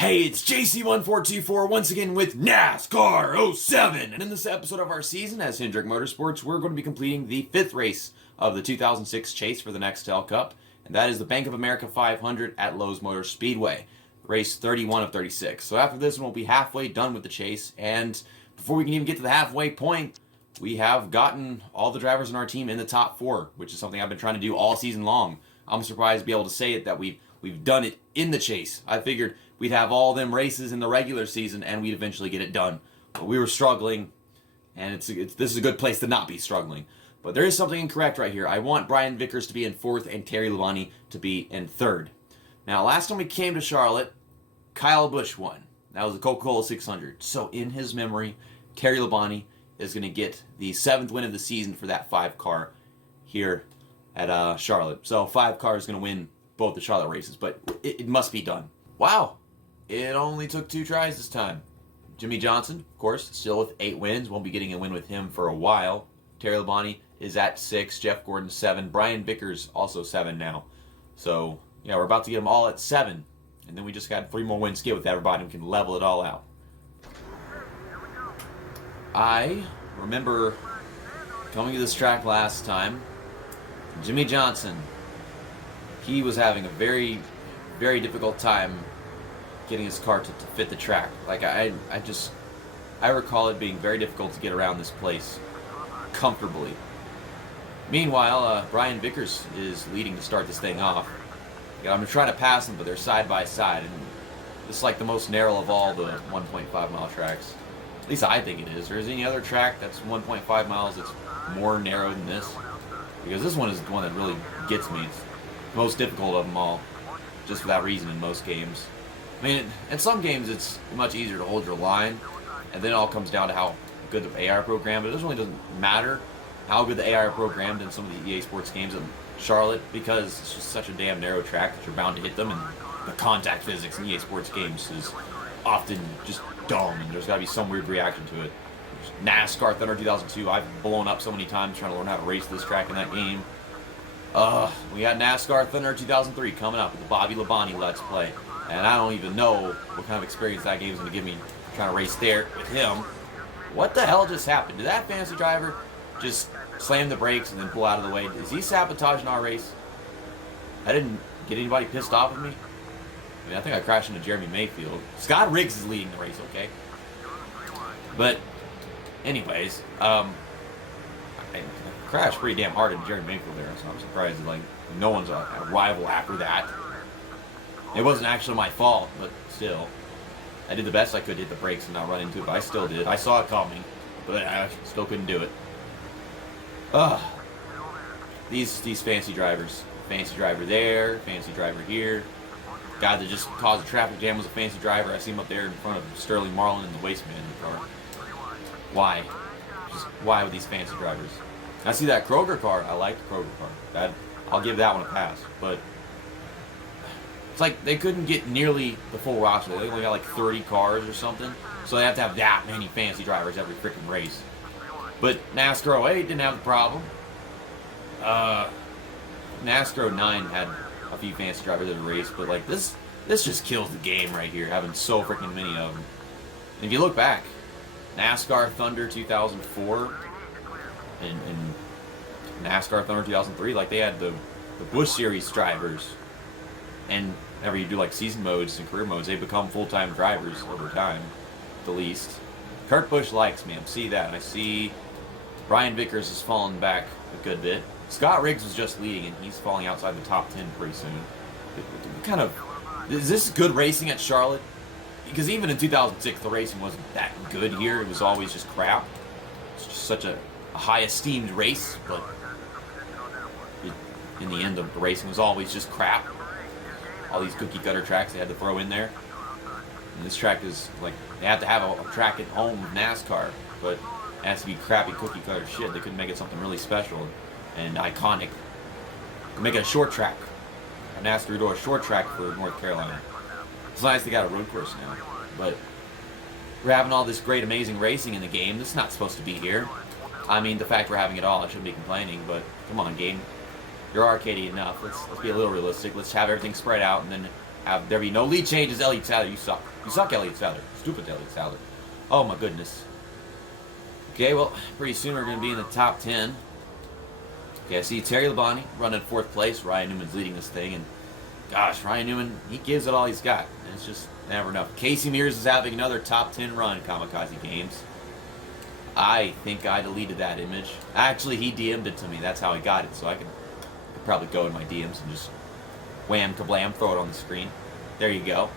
Hey, it's JC1424 once again with NASCAR 07. And in this episode of our season as Hendrick Motorsports, we're going to be completing the 5th race of the 2006 chase for the Nextel Cup. And that is the Bank of America 500 at Lowe's Motor Speedway. Race 31 of 36. So after this one, we'll be halfway done with the chase. And before we can even get to the halfway point, we have gotten all the drivers in our team in the top 4, which is something I've been trying to do all season long. I'm surprised to be able to say it that we've done it in the chase. I figured we'd have all them races in the regular season and we'd eventually get it done. But we were struggling, and this is a good place to not be struggling. But there is something incorrect right here. I want Brian Vickers to be in 4th and Terry Labonte to be in 3rd. Now, last time we came to Charlotte, Kyle Busch won. That was the Coca-Cola 600. So in his memory, Terry Labonte is going to get the 7th win of the season for that 5 car here at Charlotte. So 5 cars is going to win both the Charlotte races, but it must be done. Wow, it only took 2 tries this time. Jimmie Johnson, of course, still with 8 wins. Won't be getting a win with him for a while. Terry Labonte is at 6. Jeff Gordon 7. Brian Vickers also 7 now. So yeah, we're about to get them all at 7, and then we just got 3 more wins to get with everybody. We can level it all out. I remember coming to this track last time. Jimmie Johnson, he was having a very, very difficult time getting his car to fit the track. Like I recall it being very difficult to get around this place comfortably. Meanwhile, Brian Vickers is leading to start this thing off. I'm trying to pass them, but they're side by side, and this is like the most narrow of all the 1.5 mile tracks. At least I think it is. Or is there any other track that's 1.5 miles that's more narrow than this? Because this one is the one that really gets me. It's the most difficult of them all, just for that reason in most games. I mean, in some games it's much easier to hold your line, and then it all comes down to how good the AI program. But it really doesn't matter how good the AI programmed in some of the EA Sports games in Charlotte, because it's just such a damn narrow track that you're bound to hit them, and the contact physics in EA Sports games is often just dumb, and there's got to be some weird reaction to it. NASCAR Thunder 2002, I've blown up so many times trying to learn how to race this track in that game. We got NASCAR Thunder 2003 coming up with the Bobby Labonte Let's Play, and I don't even know what kind of experience that game is going to give me trying to race there with him. What the hell just happened? Did that fancy driver just slam the brakes and then pull out of the way? Is he sabotaging our race? I didn't get anybody pissed off at me. I mean, I think I crashed into Jeremy Mayfield. Scott Riggs is leading the race, okay? But anyways, I crashed pretty damn hard into Jeremy Mayfield there, so I'm surprised that, like, no one's a rival after that. It wasn't actually my fault, but still. I did the best I could to hit the brakes and not run into it, but I still did. I saw it coming, but I still couldn't do it. These fancy drivers. Fancy driver there, fancy driver here. Guy that just caused a traffic jam was a fancy driver. I see him up there in front of Sterling Marlin in the waste management car. Why? Just why with these fancy drivers? I see that Kroger car. I like the Kroger car. I'll give that one a pass. But it's like they couldn't get nearly the full roster. They only got like 30 cars or something. So they have to have that many fancy drivers every freaking race. But NASCAR 08 didn't have the problem. NASCAR 09 had a few fancy drivers at a race, but like this just kills the game right here, having so freaking many of them. And if you look back, NASCAR Thunder 2004 and NASCAR Thunder 2003, like they had the Busch Series drivers, and whenever you do like season modes and career modes, they become full-time drivers over time, at the least. Kurt Busch likes me, I see that, and I see Brian Vickers has fallen back a good bit. Scott Riggs was just leading, and he's falling outside the top 10 pretty soon. Is this good racing at Charlotte? Because even in 2006, the racing wasn't that good here. It was always just crap. It's just such a high-esteemed race, but in the end, the racing was always just crap. All these cookie-cutter tracks they had to throw in there. And this track is, like, they have to have a track at home with NASCAR, but it has to be crappy cookie-cutter shit. They couldn't make it something really special and iconic. Make it a short track. And NASCAR do a short track for North Carolina. It's nice they got a road course now, but we're having all this great, amazing racing in the game. This is not supposed to be here. I mean, the fact we're having it all, I shouldn't be complaining, but come on, game. You're arcadey enough. Let's be a little realistic. Let's have everything spread out, and then have there be no lead changes. Elliott Sadler, you suck. You suck, Elliott Sadler. Stupid Elliott Sadler. Oh my goodness. Okay, well, pretty soon we're going to be in the top 10. Okay, I see Terry Labonte running 4th place. Ryan Newman's leading this thing, and gosh, Ryan Newman, he gives it all he's got, and it's just never enough. Casey Mears is having another top 10 run, Kamikaze Games. I think I deleted that image. Actually, he DM'd it to me. That's how I got it, so I could probably go in my DMs and just wham, kablam, throw it on the screen. There you go.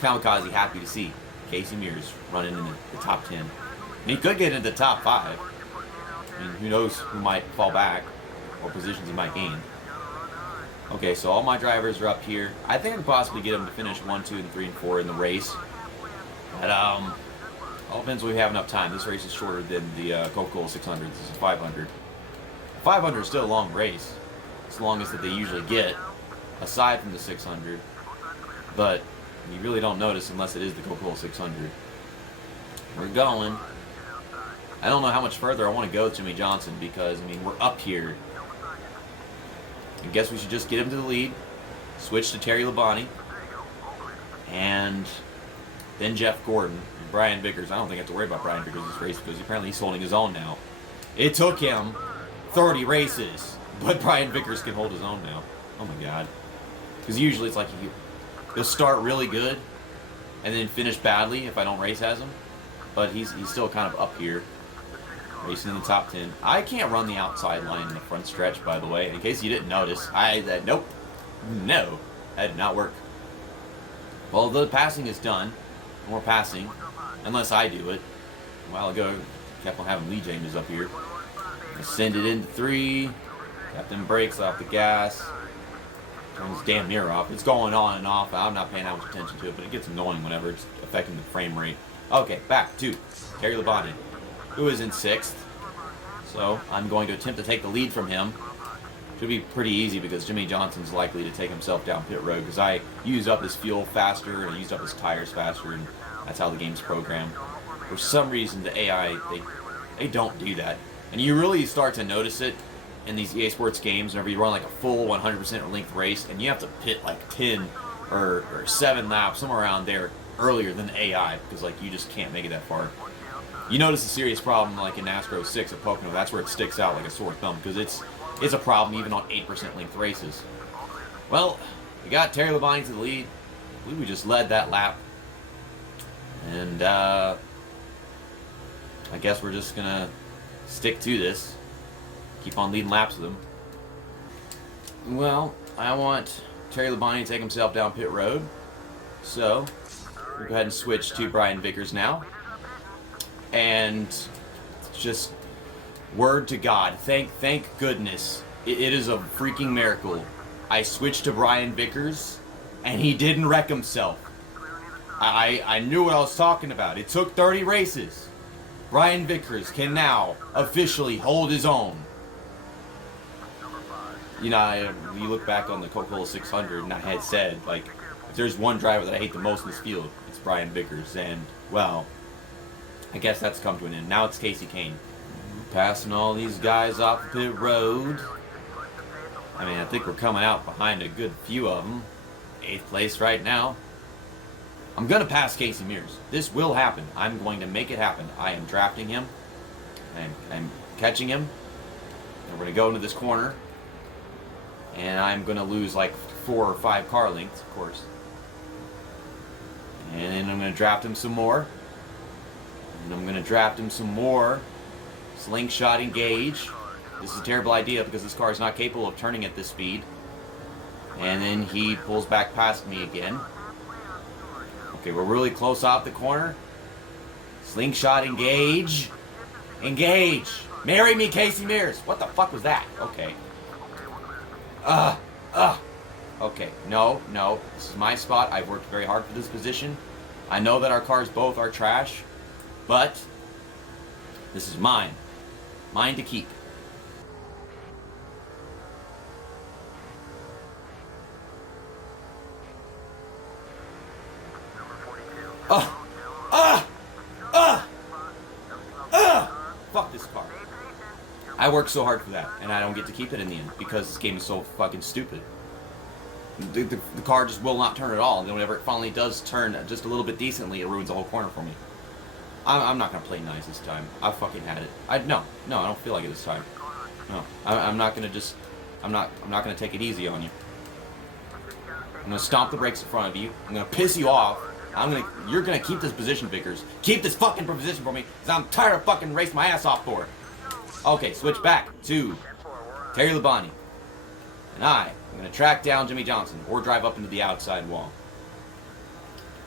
Kamikaze happy to see Casey Mears running in the top 10. And he could get into the top 5. I mean, who knows who might fall back or positions he might gain. Okay, so all my drivers are up here. I think I could possibly get them to finish 1, 2, and 3, and 4 in the race. But, all depends if we have enough time. This race is shorter than the Coca-Cola 600. This is 500. 500 is still a long race. It's the longest that they usually get, aside from the 600. But you really don't notice unless it is the Coca-Cola 600. We're going. I don't know how much further I want to go with Jimmy Johnson because, I mean, we're up here. I guess we should just get him to the lead, switch to Terry Labonte, and then Jeff Gordon. And Brian Vickers. I don't think I have to worry about Brian Vickers this race because apparently he's holding his own now. It took him 30 races, but Brian Vickers can hold his own now. Oh my God. Because usually it's like he'll start really good and then finish badly if I don't race as him. But he's still kind of up here, racing in the top 10. I can't run the outside line in the front stretch, by the way. In case you didn't notice, nope. No, that did not work. Well, the passing is done. More passing, unless I do it. A while ago, kept on having lead changes up here. I send it into 3. Captain brakes off the gas. Turns damn near off. It's going on and off. I'm not paying that much attention to it, but it gets annoying whenever it's affecting the frame rate. Okay, back to Terry Labonte, who is in 6th. So I'm going to attempt to take the lead from him. Should be pretty easy because Jimmy Johnson's likely to take himself down pit road because I used up his fuel faster and I used up his tires faster, and that's how the game's programmed. For some reason, the AI, they don't do that. And you really start to notice it in these EA Sports games whenever you run like a full 100% length race and you have to pit like 10 or 7 laps, somewhere around there, earlier than the AI because like you just can't make it that far. You notice a serious problem like in NASCAR 06 at Pocono. That's where it sticks out like a sore thumb because it's a problem even on 8% length races. Well, we got Terry Labonte to the lead. I believe we just led that lap. And I guess we're just going to stick to this. Keep on leading laps with him. Well, I want Terry Labonte to take himself down pit road. So, we'll go ahead and switch to Brian Vickers now. And just word to God, thank goodness, it is a freaking miracle. I switched to Brian Vickers, and he didn't wreck himself. I knew what I was talking about. It took 30 races. Brian Vickers can now officially hold his own. You know, you look back on the Coca-Cola 600, and I had said, like, if there's one driver that I hate the most in this field, it's Brian Vickers. And, well, I guess that's come to an end. Now it's Casey Kane. Passing all these guys off the pit road. I mean, I think we're coming out behind a good few of them. 8th place right now. I'm going to pass Casey Mears. This will happen. I'm going to make it happen. I am drafting him. I'm catching him. And we're going to go into this corner. And I'm going to lose like 4 or 5 car lengths, of course. And then I'm going to draft him some more. And I'm going to draft him some more. Slingshot engage. This is a terrible idea because this car is not capable of turning at this speed. And then he pulls back past me again. Okay, we're really close off the corner. Slingshot engage. Engage. Marry me, Casey Mears. What the fuck was that? Okay. Okay, no. This is my spot. I've worked very hard for this position. I know that our cars both are trash, but this is mine. Mine to keep. Fuck this car. I worked so hard for that, and I don't get to keep it in the end because this game is so fucking stupid. The car just will not turn at all. And then whenever it finally does turn just a little bit decently, it ruins the whole corner for me. I'm not going to play nice this time. I fucking had it. No, I don't feel like it this time. No, I'm not going to just... I'm not going to take it easy on you. I'm going to stomp the brakes in front of you. I'm going to piss you off. You're going to keep this position, Vickers. Keep this fucking position for me, because I'm tired of fucking racing my ass off for it. Okay, switch back to Terry Labonte. And I'm going to track down Jimmie Johnson or drive up into the outside wall.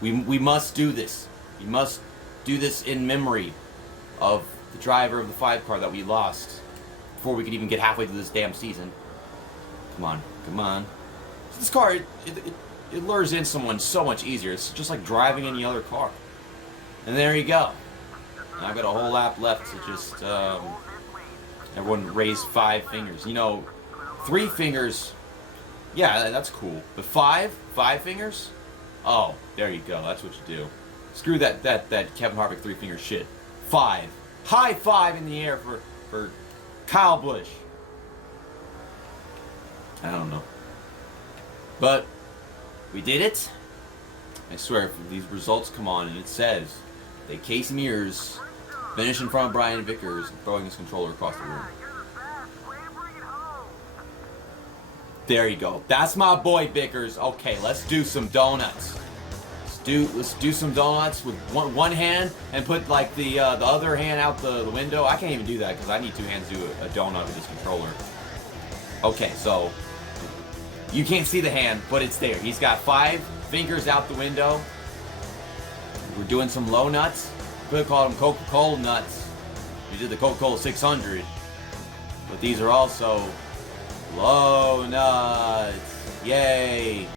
We must do this. We must do this in memory of the driver of the 5 car that we lost before we could even get halfway through this damn season. Come on. This car, it lures in someone so much easier. It's just like driving any other car. And there you go. And I've got a whole lap left to just, everyone raise 5 fingers. 3 fingers, yeah, that's cool. But 5 fingers? Oh, there you go. That's what you do. Screw that Kevin Harvick 3-finger shit. 5. High 5 in the air for Kyle Busch. I don't know. But we did it. I swear, if these results come on and it says that Casey Mears finished in front of Brian Vickers throwing his controller across the room. There you go. That's my boy Vickers. Okay, let's do some donuts. Let's do some donuts with one hand and put like the other hand out the window. I can't even do that because I need 2 hands to do a donut with this controller. Okay, so you can't see the hand, but it's there. He's got 5 fingers out the window. We're doing some low nuts. We could call them Coca-Cola nuts. We did the Coca-Cola 600, but these are also low nuts. Yay!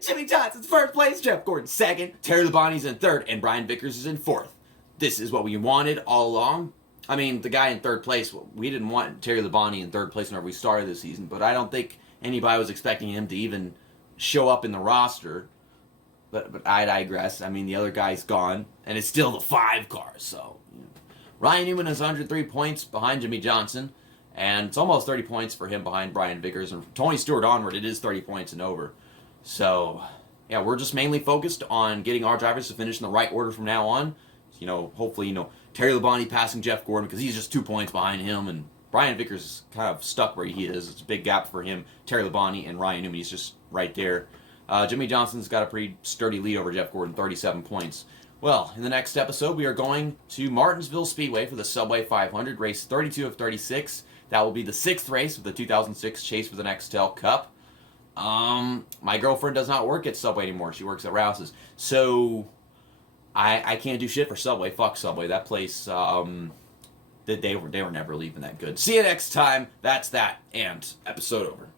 Jimmie Johnson's first place, Jeff Gordon second, Terry Labonte's in third, and Brian Vickers is in fourth. This is what we wanted all along. I mean, the guy in third place, we didn't want Terry Labonte in third place whenever we started this season, but I don't think anybody was expecting him to even show up in the roster. But I digress. I mean, the other guy's gone, and it's still the 5 car, so... Ryan Newman is 103 points behind Jimmie Johnson, and it's almost 30 points for him behind Brian Vickers, and from Tony Stewart onward, it is 30 points and over. So, yeah, we're just mainly focused on getting our drivers to finish in the right order from now on. Hopefully, Terry Labonte passing Jeff Gordon because he's just 2 points behind him, and Brian Vickers is kind of stuck where he is. It's a big gap for him. Terry Labonte and Ryan Newman, he's just right there. Jimmie Johnson's got a pretty sturdy lead over Jeff Gordon, 37 points. Well, in the next episode, we are going to Martinsville Speedway for the Subway 500, race 32 of 36. That will be the 6th race of the 2006 Chase for the Nextel Cup. My girlfriend does not work at Subway anymore. She works at Rouse's. So, I can't do shit for Subway. Fuck Subway. That place, they were never leaving that good. See you next time. That's that, and episode over.